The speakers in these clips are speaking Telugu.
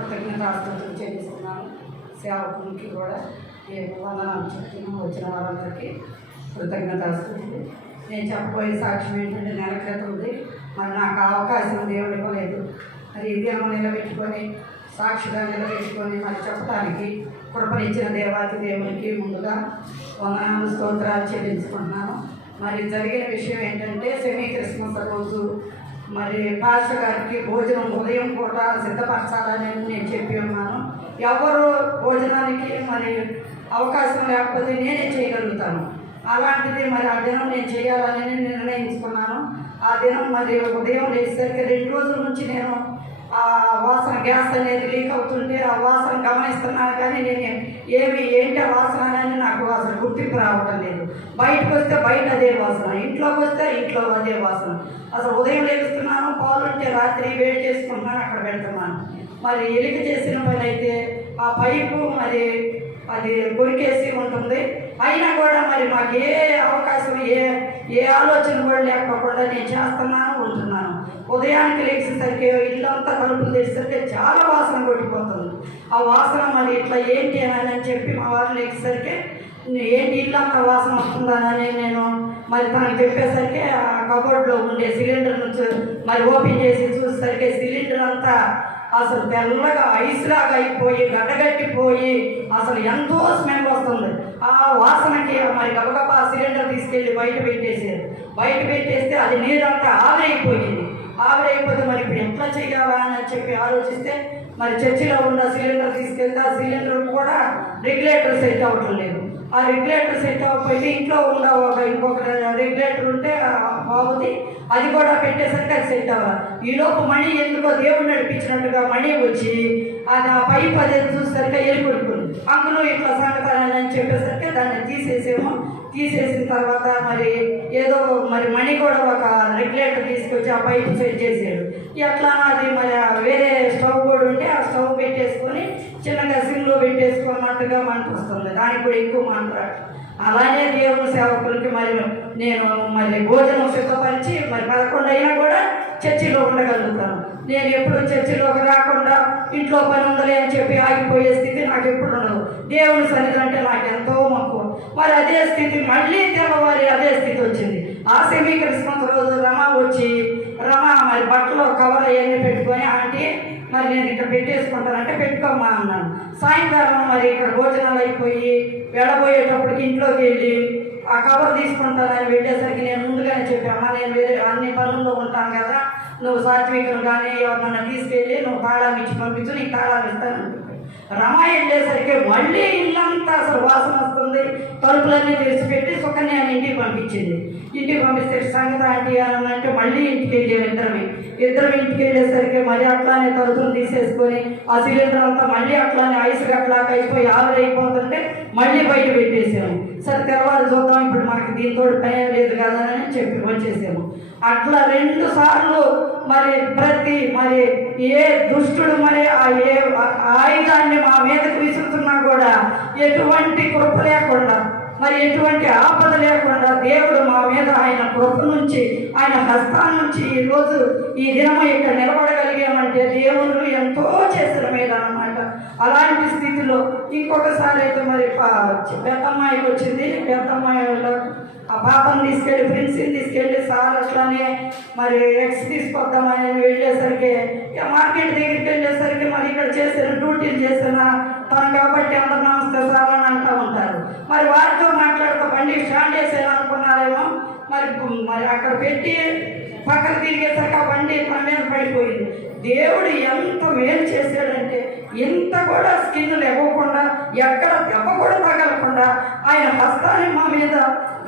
కృతజ్ఞతాస్తుతులు చెల్లిస్తున్నాను. సేవకునికి కూడా వందనాలు చెప్తున్నాను. వచ్చిన వారందరికీ కృతజ్ఞతాస్తుతులు. నేను చెప్పబోయే సాక్ష్యం ఏంటంటే, నెల క్రితం ఉంది. మరి నాకు అవకాశం దేవుడు ఇవ్వలేదు. మరి ఈ దినం నిలబెట్టుకొని సాక్షిగా నిలబెట్టుకొని మరి చెప్పడానికి కృపనిచ్చిన దేవాతి దేవునికి ముందుగా వందనాలు స్తోత్రాలు చెల్లించుకుంటున్నాను. మరి జరిగిన విషయం ఏంటంటే, సెమీ క్రిస్మస్ రోజు మరి పాస్టర్ గారికి భోజనం ఉదయం పూట సిద్ధపరచాలని నేను చెప్పి ఉన్నాను. ఎవరు భోజనానికి మరి అవకాశం లేకపోతే నేనే చేయగలుగుతాను. అలాంటిది మరి ఆ దినం నేను చేయాలని నిర్ణయించుకున్నాను. ఆ దినం మరి ఉదయం లేచేసరికి 2 రోజుల నుంచి నేను ఆ వాసన గ్యాస్ అనేది లీక్ అవుతుంటే ఆ వాసన గమనిస్తున్నాను. కానీ నేను ఏంటి ఆ వాసన అని నాకు అసలు గుర్తింపు రావటం లేదు. బయటకు వస్తే బయట అదే వాసన, ఇంట్లోకి వస్తే ఇంట్లో అదే వాసన. అసలు ఉదయం లేస్తున్నాను, పాలు ఉంటే రాత్రి వేడి చేసుకుంటున్నాను, అక్కడ పెడుతున్నాను. మరి ఎలిక చేసిన పని అయితే ఆ పైపు మరి అది కొరికేసి ఉంటుంది. అయినా కూడా మరి మాకు ఏ అవకాశం ఏ ఆలోచన కూడా లేకపోకుండా నేను చేస్తున్నాను, ఉంటున్నాను. ఉదయానికి లేచేసరికి ఇల్లంతా కలుపులు తెచ్చేసరికి చాలా వాసన కొట్టిపోతుంది. ఆ వాసన మరి ఇట్లా ఏంటి అని చెప్పి మా వారు లేచేసరికి ఏంటి ఇల్లంతా వాసన వస్తుందని నేను మరి తనకు చెప్పేసరికి ఆ కబోర్డ్లో ఉండే సిలిండర్ నుంచి మరి ఓపెన్ చేసి చూసేసరికి సిలిండర్ అంతా అసలు తెల్లగా ఐస్లాగా అయిపోయి గడ్డగట్టిపోయి అసలు ఎంతో స్మెల్ వస్తుంది. ఆ వాసనకి మరి గబగబా సిలిండర్ తీసుకెళ్ళి బయట పెట్టేస్తే అది నీరంతా ఆవిరైపోయింది. ఆవిరైపోతే మరి ఇప్పుడు ఎట్లా చేయాలా అని చెప్పి ఆలోచిస్తే మరి చర్చిలో ఉన్న సిలిండర్ తీసుకెళ్తే ఆ సిలిండర్ కూడా రెగ్యులేటర్ సెట్ అవ్వటం లేదు. ఆ రెగ్యులేటర్ సెట్ అవ్వకపోతే ఇంట్లో ఉన్న ఇంకొక రెగ్యులేటర్ ఉంటే బాగుంది, అది కూడా పెట్టేసరికి అది సెట్ అవ్వాలి. ఈలోపు మణి ఎందుకో దేవుడు నడిపించినట్టుగా మణి వచ్చి అది ఆ పైప్ అదే చూసేసరికి ఎలికొడుకుంది. అందులో ఇట్లా సంగతాలని చెప్పేసరికి దాన్ని తీసేసిన తర్వాత మరి ఏదో మరి మణి కూడా ఒక రెగ్యులేటర్ తీసుకొచ్చి ఆ పైపు సెట్ చేసాడు. ఎట్లా అది మరి వేరే స్టవ్ కూడా ఉంటే ఆ స్టవ్ పెట్టేసుకొని చిన్నగా సిమ్లో పెట్టేసుకున్నట్టుగా మంట వస్తుంది. దానికి కూడా ఎక్కువ మంట. అలానే దేవుని సేవకులకి మరి నేను మరి భోజనం సిద్ధపరిచి మరి 11 అయినా కూడా చర్చిలో ఉండగలుగుతాను. నేను ఎప్పుడు చర్చిలోకి రాకుండా ఇంట్లో పని ఉందలే అని చెప్పి ఆగిపోయే స్థితి నాకు ఎప్పుడు ఉండదు. దేవుని సన్నిధి అంటే నాకు ఎంతో మక్కువ. మరి అదే స్థితి మళ్ళీ తెల్లవారి అదే స్థితి వచ్చింది. ఆ సెమీ క్రిస్మస్ రోజు రమ మరి బట్టలో కవర్ అవన్నీ పెట్టుకొని ఆంటీ మరి నేను ఇక్కడ పెట్టేసుకుంటానంటే పెట్టుకోమ్మా అన్నాను. సాయంకాలం మరి ఇక్కడ భోజనాలు అయిపోయి వెళ్ళబోయేటప్పటికి ఇంట్లోకి వెళ్ళి ఆ కవర్ తీసుకుంటానని వెళ్ళేసరికి నేను ముందుగానే చెప్పామ్మా, నేను వేరే అన్ని పనుల్లో ఉంటాను కదా, నువ్వు సాత్వికలు కానీ ఎవరినన్నా తీసుకెళ్ళి నువ్వు తాళాలు ఇచ్చి పంపించు, నీకు తాళాలు ఇస్తాను. రమ వెళ్ళేసరికి మళ్ళీ ఇల్లంతా అసలు వాసన వస్తుంది. తలుపులన్నీ తెరిచిపెట్టి సుకన్యాన్ని ఇంటికి పంపించింది. ఇంటికి పంపిస్తే సంగతి ఆంటీ అని అంటే మళ్ళీ ఇంటికి వెళ్ళాము. ఇద్దరం ఇంటికి వెళ్ళేసరికి మరి అట్లానే తలుపులు తీసేసుకొని ఆ సిలిండర్ అంతా మళ్ళీ అట్లానే ఐస్ గట్లాగా అయిపోయి ఆవిరైపోతుంటే మళ్ళీ బయట పెట్టేసాము. సరే తెల్లవారు చూద్దాం, ఇప్పుడు మనకి దీంతో భయం లేదు కదా అని చెప్పి వచ్చేసాము. అట్లా 2 సార్లు మరి ఏ దుష్టుడు మరి ఆ ఏ ఆయుధాన్ని మా మీదకు విసురుతున్నా కూడా ఎటువంటి కృప లేకుండా మరి ఎటువంటి ఆపద లేకుండా దేవుడు మా మీద ఆయన కృప నుంచి ఆయన హస్తాల నుంచి ఈరోజు ఈ దినము ఇక్కడ నిలబడగలిగామంటే దేవుడు ఎంతో చేసిన మీద అన్నమాట. అలాంటి స్థితిలో ఇంకొకసారి అయితే మరి పెద్దమ్మాయికి వచ్చింది. పెద్దమ్మాయి ఆ పాపను తీసుకెళ్ళి ప్రిన్సిని తీసుకెళ్ళి సార్ అట్లానే మరి ఎక్స్ తీసుకొద్దామని వెళ్ళేసరికి మార్కెట్ దగ్గరికి వెళ్ళేసరికి మరి ఇక్కడ డ్యూటీలు చేసిన తను కాబట్టి అందరు నమస్తే సార్ అని అంటూ ఉంటారు. మరి వారితో మాట్లాడుతూ బండి స్టాండ్ చేసేయాలనుకున్నారేమో మరి అక్కడ పెట్టి పక్కన తిరిగేసరికి ఆ బండి తన మీద పడిపోయింది. దేవుడు ఎంత మేలు చేశాడంటే ఇంత కూడా స్కిన్ లేకుండా ఎక్కడ దెబ్బ కూడా తగలకుండా ఆయన హస్తాన్ని మా మీద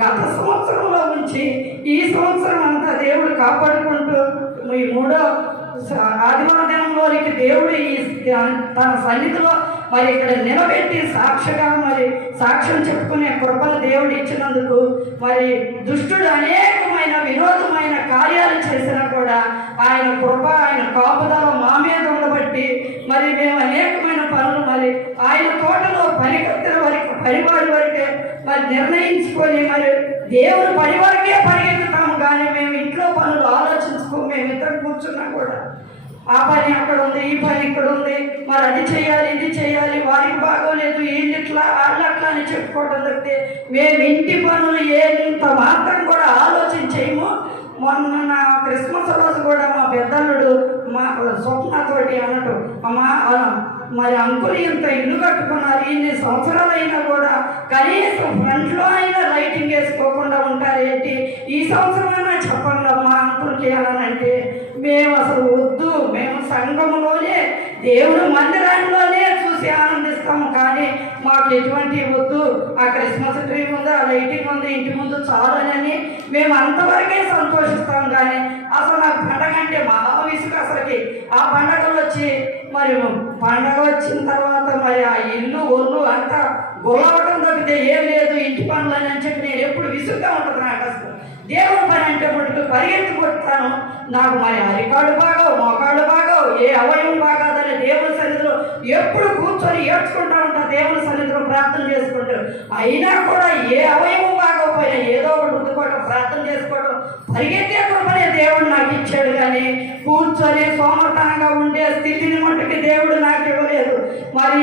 గత సంవత్సరంలో ఉంచి ఈ సంవత్సరం అంతా దేవుడు కాపాడుకుంటూ ఈ 3వ ఆదివారం దినంలోనికి దేవుడు ఈ తన సన్నిధిలో మరి ఇక్కడ నిలబెట్టి సాక్ష్యం చెప్పుకునే కృపను దేవుడు ఇచ్చినందుకు మరి దుష్టుడు అనేకమైన విరోధమైన కార్యాలు చేసినా కూడా ఆయన కృప ఆయన కాపుదల మా మీద ఉండబట్టి మరి మేము అనేకమైన పనులు మరి ఆయన తోటలో పనికత్తెల వరకు పరివారి వరకే మరి నిర్ణయించుకొని మరి దేవుడు పరివారికే పరిగెత్తుతాము. కానీ మేము ఇంట్లో పనులు ఆలోచించుకో మేము ఇద్దరు కూర్చున్నా కూడా ఆ పని అక్కడ ఉంది, ఈ పని ఇక్కడ ఉంది, మరి మేము ఇంటి పనులు ఇంత మాత్రం కూడా ఆలోచన చేయము. మొన్న క్రిస్మస్ రోజు కూడా మా పెద్దల్లుడు మా స్వప్నతోటి అన్నట్టు అమ్మా మరి అంకులు ఇంత ఇల్లు కట్టుకున్నారు, ఇన్ని సంవత్సరాలైనా కూడా కనీసం ఫ్రంట్లో అయినా లైటింగ్ వేసుకోకుండా ఉంటారు ఏంటి, ఈ సంవత్సరమైనా చెప్పండి అమ్మా అంకుల్కి అనంటే మేము అసలు వద్దు, మేము సంఘంలోనే దేవుడు మందిరంలోనే చూసి ఆనందిస్తాము, కానీ మాకు ఎటువంటి వద్దు, ఆ క్రిస్మస్ ట్రీ ఉంది, ఆ లైటింగ్ ఉంది ఇంటి ముందు చాలని మేము అంతవరకే సంతోషిస్తాం. కానీ అసలు నాకు పండగ అంటే మహా విసుగు అసలుకి. ఆ పండగలు వచ్చి మరి పండగ వచ్చిన తర్వాత మరి ఆ ఇల్లు ఒళ్ళు అంతా గొలవటం తప్పితే ఏం లేదు, ఇంటి పనులని అని చెప్పి నేను ఎప్పుడు విసుగ్గా ఉంటుంది నాకు. అసలు దేవుడి పని అంటే మటుకు పరిగెత్తి కొడతాను. నాకు మరి అరికాళ్ళు బాగవు, మోకాళ్ళు బాగవు, ఏ అవయవం బాగాదని దేవుని సన్నిధిలో ఎప్పుడు కూర్చొని ఏడ్చుకుంటా ఉంటా, దేవుని సన్నిధిలో ప్రార్థన చేసుకుంటారు. అయినా కూడా ఏ అవయవం బాగోపోయినా ఏదో ఒకటి ఉండుకోవటం, ప్రార్థన చేసుకోవడం, పరిగెత్తే కృపనే దేవుడు నాకు ఇచ్చాడు. కానీ కూర్చొని సోమర్తనంగా ఉండే స్థితిని మట్టుకు దేవుడు నాకు ఇవ్వలేదు. మరి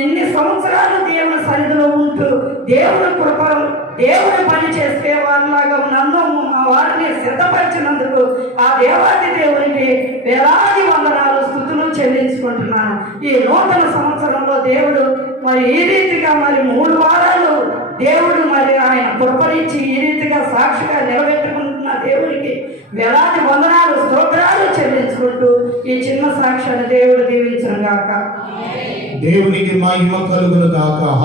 ఇన్ని సంవత్సరాలు దేవుని సన్నిధిలో ఉంటూ దేవుని కృపలు దేవుని పని చేసే వాళ్ళలాగా నన్ను మా వారిని సిద్ధపరిచినందుకు ఆ దేవాది దేవునికి వేలాది వందనాలు స్తుతులు చెల్లించుకుంటున్నాను. ఈ నూతన సంవత్సరంలో దేవుడు మరి ఈ రీతిగా మరి 3 వారాలు దేవుడు మరి ఆయన కృపనిచ్చి ఈ రీతిగా సాక్షిగా నిలబెట్టుకుంటున్న దేవునికి వేలాది వందనాలు స్తోత్రాలు చెల్లించుకుంటూ ఈ చిన్న సాక్ష్యాన్ని దేవుడు దీవించును గాక. దేవునికి మహిమ కలుగును గాక.